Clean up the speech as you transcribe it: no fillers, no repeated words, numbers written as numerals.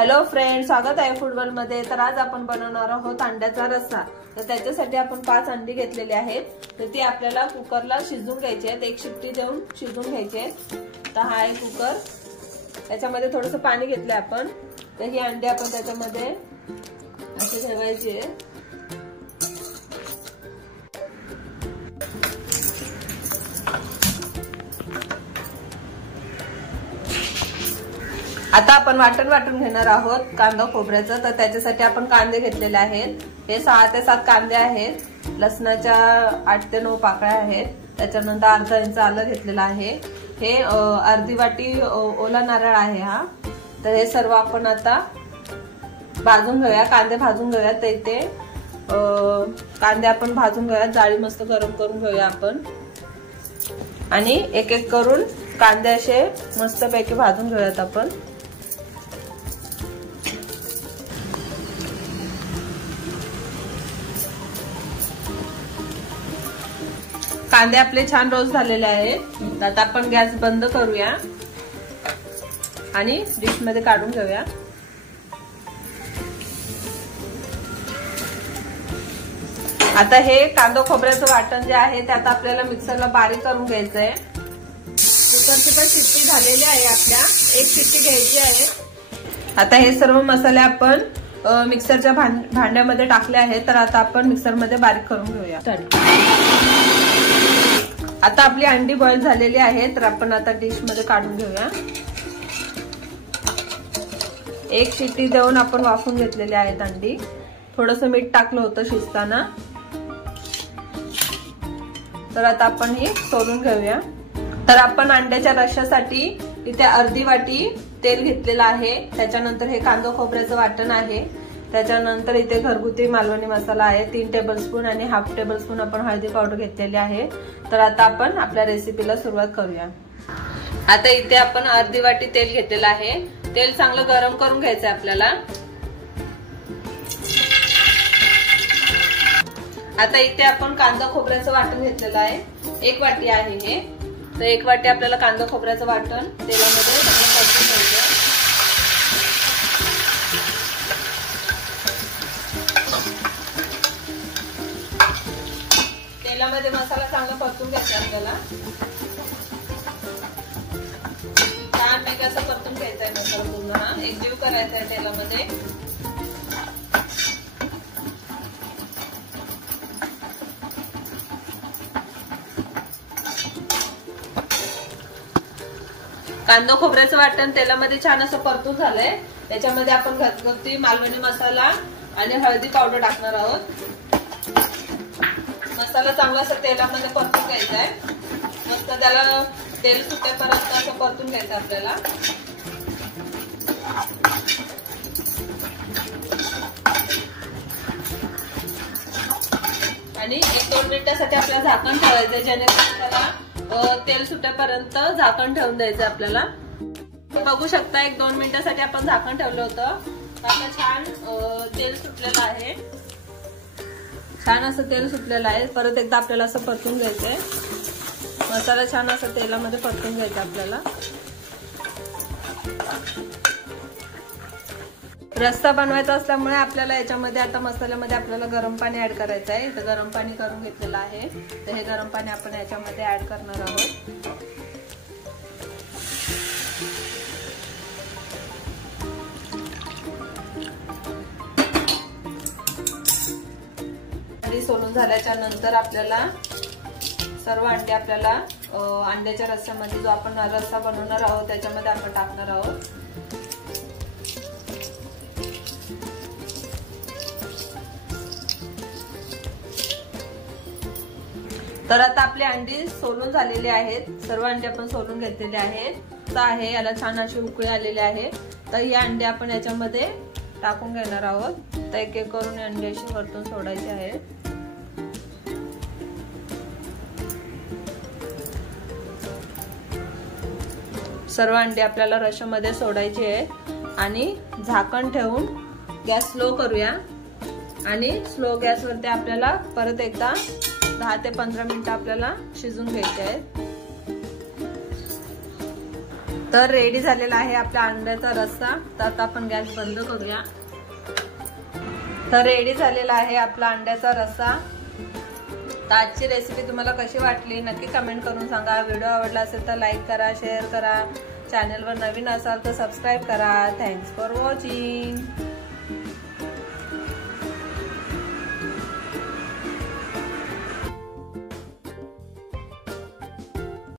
Hello friends, स्वागत आहे football मध्ये। तर आज आपण बनवणार आहोत अंड्याचा रस्सा। तर त्याच्यासाठी आपण 5 अंडी घेतलेली आहेत। तर ती आपल्याला कुकरला शिजवून घ्यायची आहेत, एक शिट्टी देऊन शिजवून घ्यायची आहेत। तर हा आहे कुकर, त्याच्यामध्ये थोडंसं पाणी घेतलं आपण। तर ही अंडी आपण त्याच्यामध्ये असे ठेवायचे। आता आपण वाटण घेणार आहोत कांदा खोबऱ्याचं। तर त्याच्यासाठी आपण कांदे घेतलेले आहेत। हे 6 ते 7 कांदे आहेत। लसणाच्या 8 ते 9 पाकळ्या आहेत। त्याच्यानंतर अर्धा इंच आलं घेतलेलं आहे। हे अर्धी वाटी ओला नारळ आहे हा। तर हे सर्व आपण आता भाजून घेऊया, कांदे भाजून घेऊया। तर इथे कांदे आपण भाजून घेऊया, जाळी मस्त गरम करून घेऊया आपण। आणि एक एक करून कांदे असे मस्त पैकी भाजून घेऊयात आपण। कांदे आपले छान रोस्ट झालेले आहेत। आता आपण गॅस बंद करूया आणि डिश मध्ये काढून घेऊया। आता हे कांदा खोबऱ्याचं वाटण जे आहे ते आता आपल्याला मिक्सरला बारीक करून घ्यायचं आहे। कुकरची पण शिट्टी झालेली आहे, आपल्या एक शिट्टी घ्यायची आहे। आता हे सर्व मसाले आपण मिक्सरच्या भांड्यामध्ये टाकले आहेत। तर आता आपण मिक्सर मध्ये बारीक करून घेऊया। आता आपली अंडी बॉईल झालेली आहे। तर आपण आता डिश मध्ये काढून घेऊया। एक शिट्टी देऊन आपण वाफून घेतलेली आहेत अंडी। थोडंसं मीठ टाकलं होतं शिजताना। तर आता आपण ही सोलून घेऊया। तर आपण अंड्याच्या रश्श्यासाठी इथे अर्धी वाटी तेल घेतलेलं आहे। त्याच्यानंतर हे कांदा खोबऱ्याचं वाटण आहे। त्याच्यानंतर इथे घरगुती मालवणी मसाला आहे 3 टेबलस्पून आणि हाफ टेबलस्पून आपण हळदी पावडर घेतलेली आहे। तर आता आपण आपल्या रेसिपीला सुरुवात करूया। आता इथे आपण अर्धी वाटी तेल घेतलेलं आहे। तेल चांगलं गरम करून घ्यायचं आहे आपल्याला। आता इथे आपण कांदा खोबऱ्याचं वाटण घेतलेलं आहे, 1 वाटी आहे हे। तर 1 वाटी आपल्याला कांदा खोबऱ्याचं वाटण तेलामध्ये चांगलं परतून घ्यायचं। तेलामध्ये मसाला चांगला परतून घ्यायचा आपल्याला। छान पैकी असं परतून घ्यायचा आहे मसाला पूर्ण, हा एकजीव करायचा आहे तेलामध्ये। कांदा खोबऱ्याचं वाटण तेलामध्ये छान असं परतून झालंय। त्याच्यामध्ये आपण घरगुती मालवणी मसाला आणि हळदी पावडर टाकणार आहोत। मसाला चांगला असं तेलामध्ये परतून घ्यायचा आहे। मस्त त्याला तेल सुटेपर्यंत असं परतून घ्यायचं आपल्याला। आणि 1-2 मिनिटांसाठी आपल्याला झाकण ठेवायचं, जेणेकरून त्याला तेल सुटेपर्यंत झाकण ठेवून द्यायचं आपल्याला। बघू शकता 1-2 मिनिटांसाठी आपण झाकण ठेवलं होतं। आता छान तेल सुटलेलं आहे, छान असं तेल सुटलेलं आहे। परत एकदा आपल्याला असं परतून घ्यायचंय। मसाला छान असं तेलामध्ये परतून घ्यायचा आपल्याला। रस्सा बनवायचा असल्यामुळे आपल्याला याच्यामध्ये आता मसाल्यामध्ये आपल्याला गरम पाणी ऍड करायचं आहे। तर गरम पाणी करून घेतलेलं आहे। तर हे गरम पाणी आपण याच्यामध्ये ऍड करणार आहोत। अंडी सोलून झाल्याच्या नंतर आपल्याला सर्व अंडे आपल्याला अंड्याच्या रस्स्यामध्ये जो आपण रस्सा बनवणार आहोत त्याच्यामध्ये आपण टाकणार आहोत। तर आता आपली अंडी सोलून झालेली आहेत। सर्व अंडे आपण सोलून घेतलेले आहेत। तर आहे याला छान अशी उकळी आलेली आहे। तर ही अंडी आपण याच्यामध्ये टाकून घेणार आहोत। तर एक एक करून अंडी अशी वरतून सोडायचे आहेत। सर्व अंडी आपल्याला रश्श्यामध्ये सोडायची आहेत आणि झाकण ठेवून गॅस स्लो करूया। आणि स्लो गॅसवरती आपल्याला परत एकदा 10 ते 15 मिनिटं आपल्याला शिजून घ्यायचे आहेत। तर रेडी झालेला आहे आपल्या अंड्याचा रस्सा। तर आता आपण गॅस बंद करूया। तर रेडी झालेला आहे आपला अंड्याचा रस्सा। तर आजची रेसिपी तुम्हाला कशी वाटली नक्की कमेंट करून सांगा। व्हिडिओ आवडला असेल तर लाईक करा, शेअर करा, चॅनलवर नवीन असाल तर सबस्क्राईब करा। Thanks for watching.